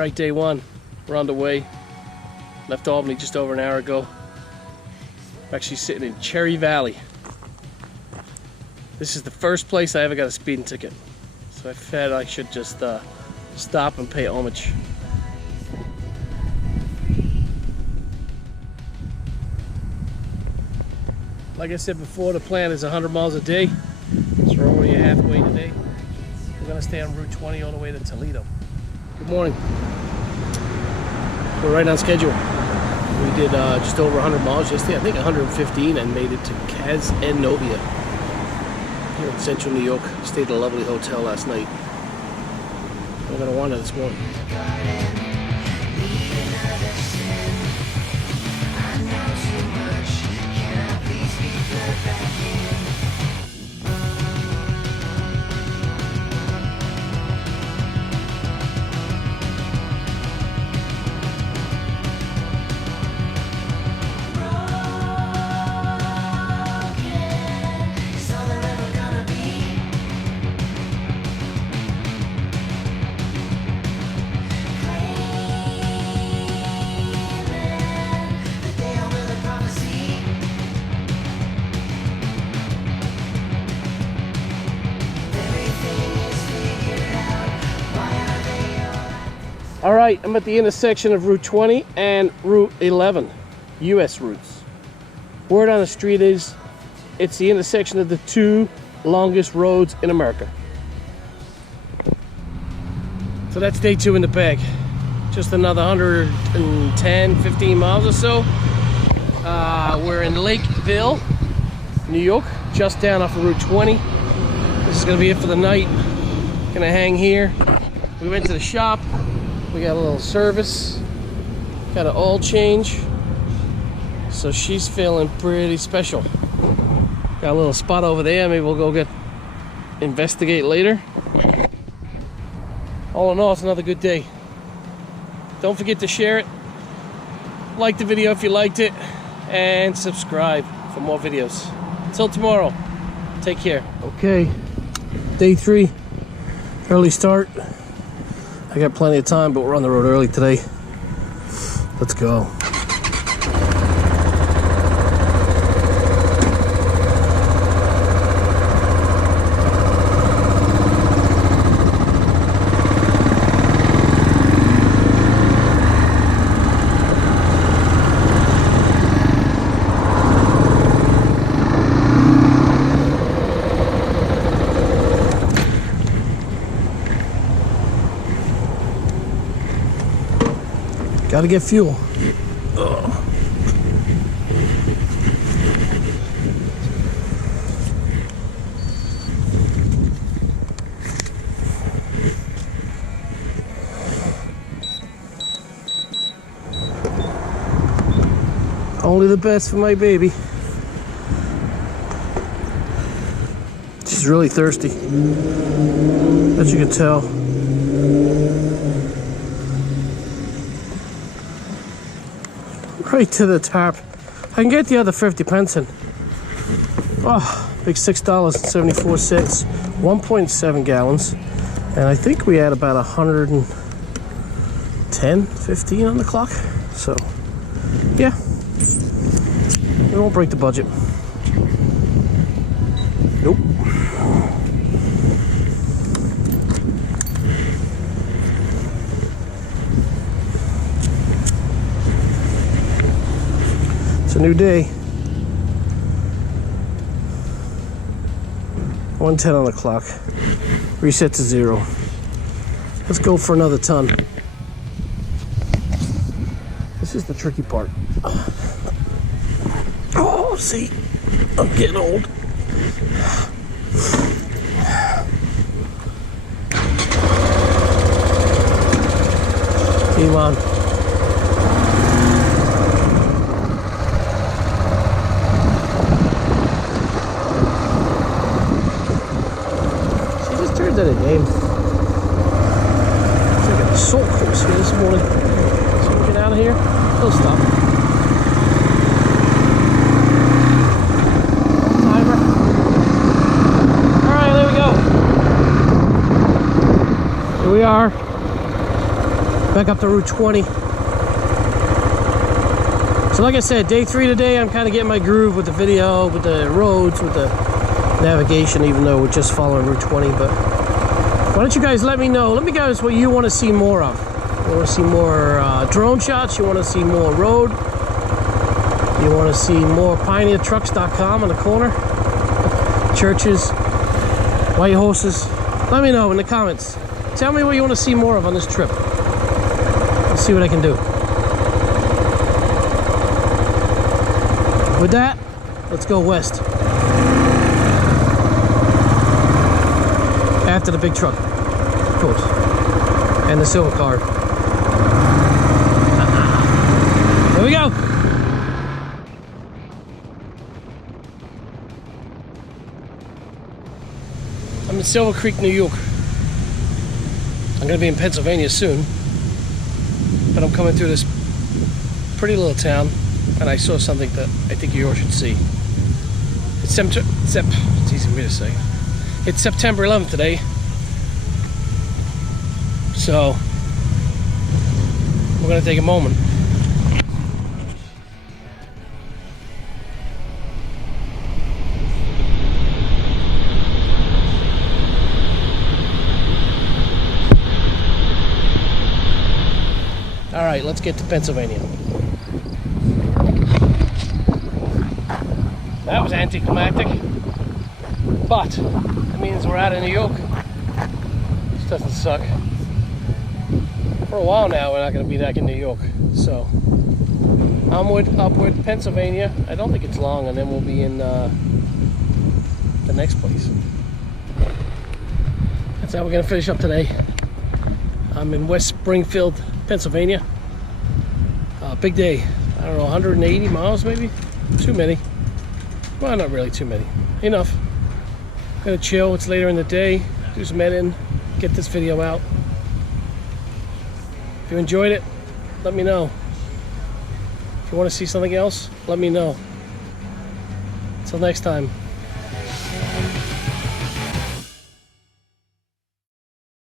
Alright, day one. We're on the way. Left Albany just over an hour ago. I'm actually sitting in Cherry Valley. This is the first place I ever got a speeding ticket. So I felt I should just stop and pay homage. Like I said before, the plan is 100 miles a day. So we're only halfway today. We're gonna stay on Route 20 all the way to Toledo. Good morning. We're right on schedule. We did just over 100 miles yesterday. I think 115, and made it to Novia here in central New York. Stayed at a lovely hotel last night. I'm gonna wander this morning. All right, I'm at the intersection of Route 20 and Route 11, US routes. Word on the street is it's the intersection of the two longest roads in America. So that's day two in the bag. Just another 110, 15 miles or so. We're in Lakeville, New York, just down off of Route 20. This is gonna be it for the night. Gonna hang here. We went to the shop. We got a little service, got an oil change, so she's feeling pretty special. Got a little spot over there, maybe we'll go investigate later. All in all, it's another good day. Don't forget to share it, like the video if you liked it, and subscribe for more videos. Until tomorrow, take care. Okay, day 3, early start. I got plenty of time, but we're on the road early today. Let's go. Gotta get fuel. Ugh. Only the best for my baby. She's really thirsty, as you can tell. Right to the top. I can get the other 50 pence in. Oh, big $6.74, 1.7 gallons. And I think we had about 110, 15 on the clock. So, yeah. We won't break the budget. Nope. It's a new day. 110 on the clock. Reset to 0. Let's go for another ton. This is the tricky part. Oh, see, I'm getting old. Come on. At a game. It's like an assault course here this morning. So we get out of here. He'll stop. Timer. Alright, there we go. Here we are. back up to Route 20. So like I said, day 3 today, I'm kind of getting my groove with the video, with the roads, with the navigation, even though we're just following Route 20. But why don't you guys let me know? Let me guys what you want to see more of. You want to see more drone shots? You want to see more road? You want to see more pioneertrucks.com on the corner? Churches, white horses? Let me know in the comments. Tell me what you want to see more of on this trip. Let's see what I can do. With that, let's go west. After the big truck, of course. And the silver car. Here we go. I'm in Silver Creek, New York. I'm gonna be in Pennsylvania soon, but I'm coming through this pretty little town, and I saw something that I think you all should see. It's easy for me to say. It's September 11th today, so we're gonna take a moment. All right, let's get to Pennsylvania. That was anticlimactic, but that means we're out of New York. This doesn't suck. For a while now, we're not going to be back in New York. So, onward, upward, Pennsylvania. I don't think it's long, and then we'll be in the next place. That's how we're going to finish up today. I'm in West Springfield, Pennsylvania. Big day. I don't know, 180 miles maybe? Too many. Well, not really too many. Enough. Gonna chill. It's later in the day. Do some editing. Get this video out. If you enjoyed it, let me know. If you want to see something else, let me know. Until next time.